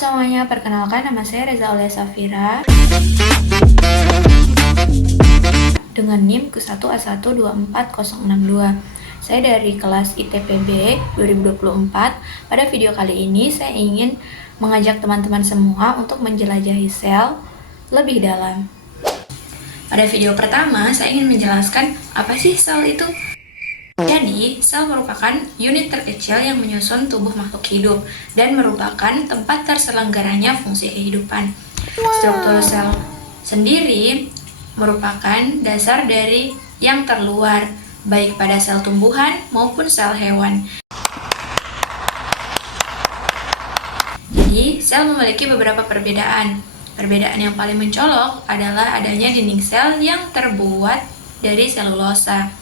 semuanya, perkenalkan nama saya Reza Aulia Safira dengan NIM Q1A1240062. Saya dari kelas ITPB 2024. Pada video kali ini saya ingin mengajak teman-teman semua untuk menjelajahi sel lebih dalam. Pada video pertama, saya ingin menjelaskan apa sih sel itu. Jadi, sel merupakan unit terkecil yang menyusun tubuh makhluk hidup dan merupakan tempat terselenggaranya fungsi kehidupan. Struktur sel sendiri merupakan dasar dari yang terluar, baik pada sel tumbuhan maupun sel hewan. Jadi, sel memiliki beberapa perbedaan. Perbedaan yang paling mencolok adalah adanya dinding sel yang terbuat dari selulosa.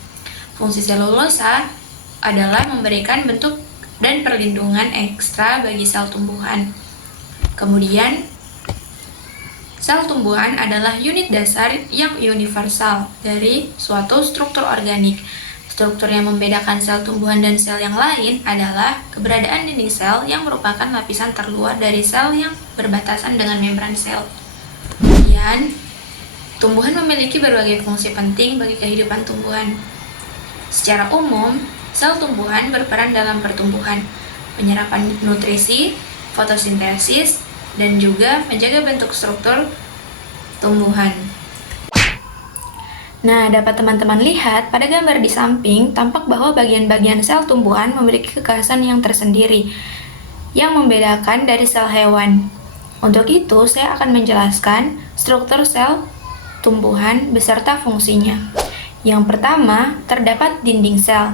Fungsi selulosa adalah memberikan bentuk dan perlindungan ekstra bagi sel tumbuhan. Kemudian, sel tumbuhan adalah unit dasar yang universal dari suatu struktur organik. Struktur yang membedakan sel tumbuhan dan sel yang lain adalah keberadaan dinding sel yang merupakan lapisan terluar dari sel yang berbatasan dengan membran sel. Kemudian, tumbuhan memiliki berbagai fungsi penting bagi kehidupan tumbuhan. Secara umum, sel tumbuhan berperan dalam pertumbuhan, penyerapan nutrisi, fotosintesis, dan juga menjaga bentuk struktur tumbuhan. Nah, dapat teman-teman lihat pada gambar di samping, tampak bahwa bagian-bagian sel tumbuhan memiliki kekhasan yang tersendiri, yang membedakan dari sel hewan. Untuk itu, saya akan menjelaskan struktur sel tumbuhan beserta fungsinya. Yang pertama, terdapat dinding sel.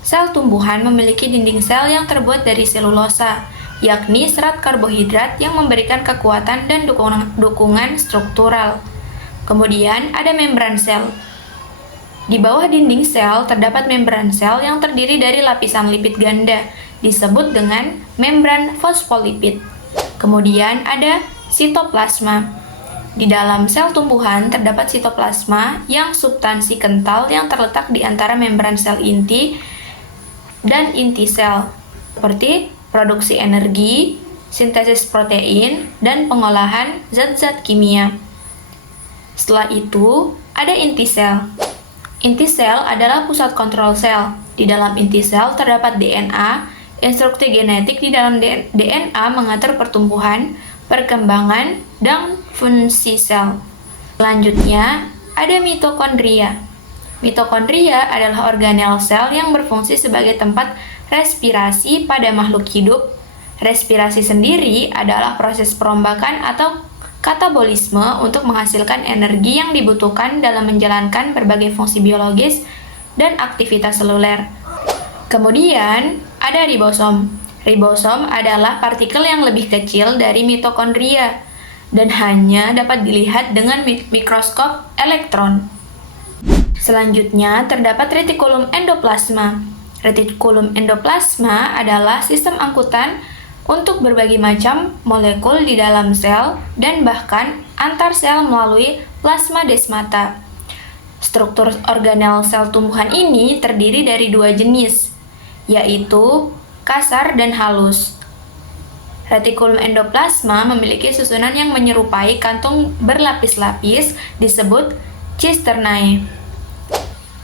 Sel tumbuhan memiliki dinding sel yang terbuat dari selulosa, yakni serat karbohidrat yang memberikan kekuatan dan dukungan struktural. Kemudian ada membran sel. Di bawah dinding sel terdapat membran sel yang terdiri dari lapisan lipid ganda, disebut dengan membran fosfolipid. Kemudian ada sitoplasma. Di dalam sel tumbuhan terdapat sitoplasma yang substansi kental yang terletak di antara membran sel inti dan inti sel, seperti produksi energi, sintesis protein, dan pengolahan zat-zat kimia. Setelah itu, ada inti sel. Inti sel adalah pusat kontrol sel. Di dalam inti sel terdapat DNA. Instruksi genetik di dalam DNA mengatur pertumbuhan, perkembangan, dan fungsi sel. Selanjutnya, ada mitokondria. Mitokondria adalah organel sel yang berfungsi sebagai tempat respirasi pada makhluk hidup. Respirasi sendiri adalah proses perombakan atau katabolisme untuk menghasilkan energi yang dibutuhkan dalam menjalankan berbagai fungsi biologis dan aktivitas seluler. Kemudian, ada ribosom. Ribosom adalah partikel yang lebih kecil dari mitokondria dan hanya dapat dilihat dengan mikroskop elektron. Selanjutnya, terdapat retikulum endoplasma. Retikulum endoplasma adalah sistem angkutan untuk berbagai macam molekul di dalam sel dan bahkan antar sel melalui plasmadesmata. Struktur organel sel tumbuhan ini terdiri dari dua jenis, yaitu kasar dan halus. Retikulum endoplasma memiliki susunan yang menyerupai kantung berlapis-lapis disebut cisternae.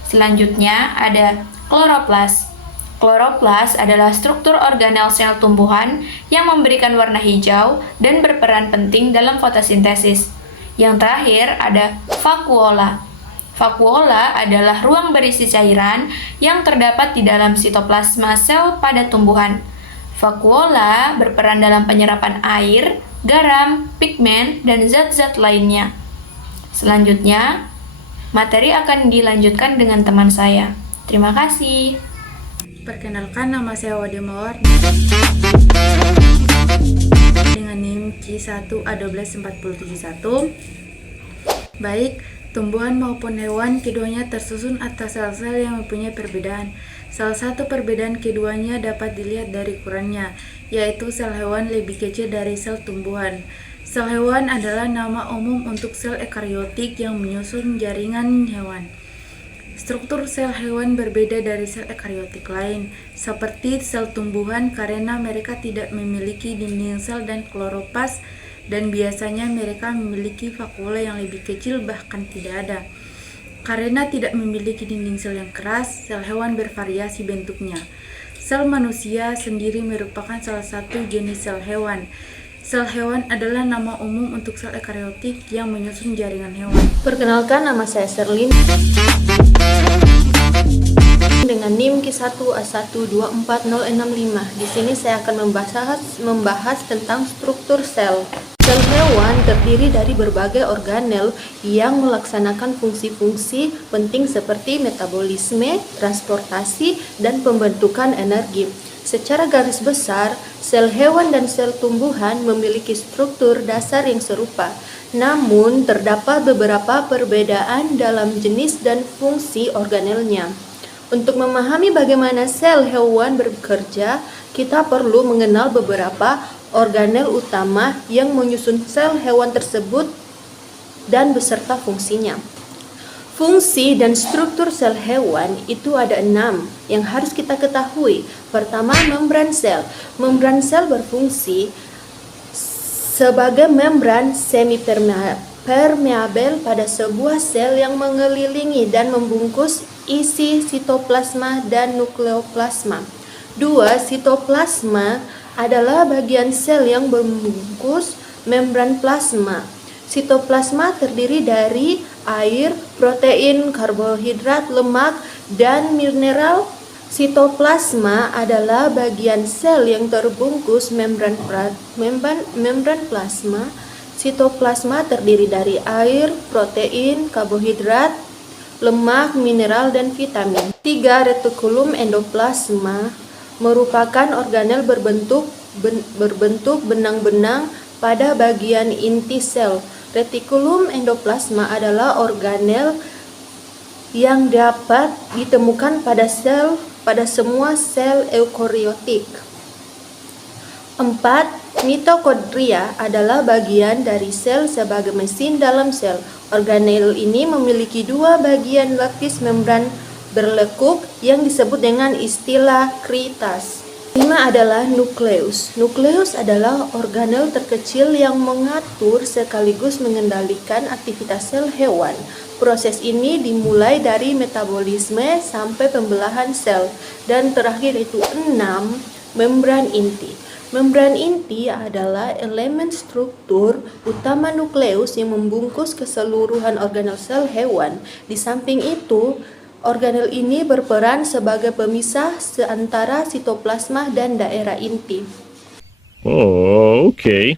Selanjutnya ada kloroplas. Kloroplas adalah struktur organel sel tumbuhan yang memberikan warna hijau dan berperan penting dalam fotosintesis. Yang terakhir ada vakuola. Vakuola adalah ruang berisi cairan yang terdapat di dalam sitoplasma sel pada tumbuhan. Vakuola berperan dalam penyerapan air, garam, pigmen, dan zat-zat lainnya. Selanjutnya, materi akan dilanjutkan dengan teman saya. Terima kasih. Perkenalkan, nama saya Wadi Mawar dengan NIM Q1A12471. Baik, tumbuhan maupun hewan keduanya tersusun atas sel-sel yang mempunyai perbedaan. Salah satu perbedaan keduanya dapat dilihat dari ukurannya, yaitu sel hewan lebih kecil dari sel tumbuhan. Sel hewan adalah nama umum untuk sel ekariotik yang menyusun jaringan hewan. Struktur sel hewan berbeda dari sel eukariotik lain, seperti sel tumbuhan karena mereka tidak memiliki dinding sel dan kloroplast, dan biasanya mereka memiliki vakuola yang lebih kecil bahkan tidak ada. Karena tidak memiliki dinding sel yang keras, sel hewan bervariasi bentuknya. Sel manusia sendiri merupakan salah satu jenis sel hewan. Sel hewan adalah nama umum untuk sel eukariotik yang menyusun jaringan hewan. Perkenalkan, nama saya Sherlyn dengan NIM Q1A1240065. Di sini saya akan membahas tentang struktur sel. Sel hewan terdiri dari berbagai organel yang melaksanakan fungsi-fungsi penting seperti metabolisme, transportasi, dan pembentukan energi. Secara garis besar, sel hewan dan sel tumbuhan memiliki struktur dasar yang serupa. Namun, terdapat beberapa perbedaan dalam jenis dan fungsi organelnya. Untuk memahami bagaimana sel hewan bekerja, kita perlu mengenal beberapa organel utama yang menyusun sel hewan tersebut dan beserta fungsinya. Fungsi dan struktur sel hewan itu ada 6 yang harus kita ketahui. Pertama, membran sel. Membran sel berfungsi sebagai membran semi-permeabel pada sebuah sel yang mengelilingi dan membungkus isi sitoplasma dan nukleoplasma. 2. Sitoplasma adalah bagian sel yang membungkus membran plasma. Sitoplasma terdiri dari air, protein, karbohidrat, lemak, dan mineral. Sitoplasma adalah bagian sel yang terbungkus membran plasma. Sitoplasma terdiri dari air, protein, karbohidrat, lemak, mineral, dan vitamin. 3. Retikulum endoplasma merupakan organel berbentuk benang-benang pada bagian inti sel. Retikulum endoplasma adalah organel yang dapat ditemukan pada semua sel eukariotik. 4. Mitokondria adalah bagian dari sel sebagai mesin dalam sel. Organel ini memiliki 2 bagian lapis membran berlekuk yang disebut dengan istilah kritas. 5 adalah nukleus. Nukleus adalah organel terkecil yang mengatur sekaligus mengendalikan aktivitas sel hewan. Proses ini dimulai dari metabolisme sampai pembelahan sel. Dan terakhir itu 6, membran inti. Membran inti adalah elemen struktur utama nukleus yang membungkus keseluruhan organel sel hewan. Di samping itu, organel ini berperan sebagai pemisah antara sitoplasma dan daerah inti. Oh, okay.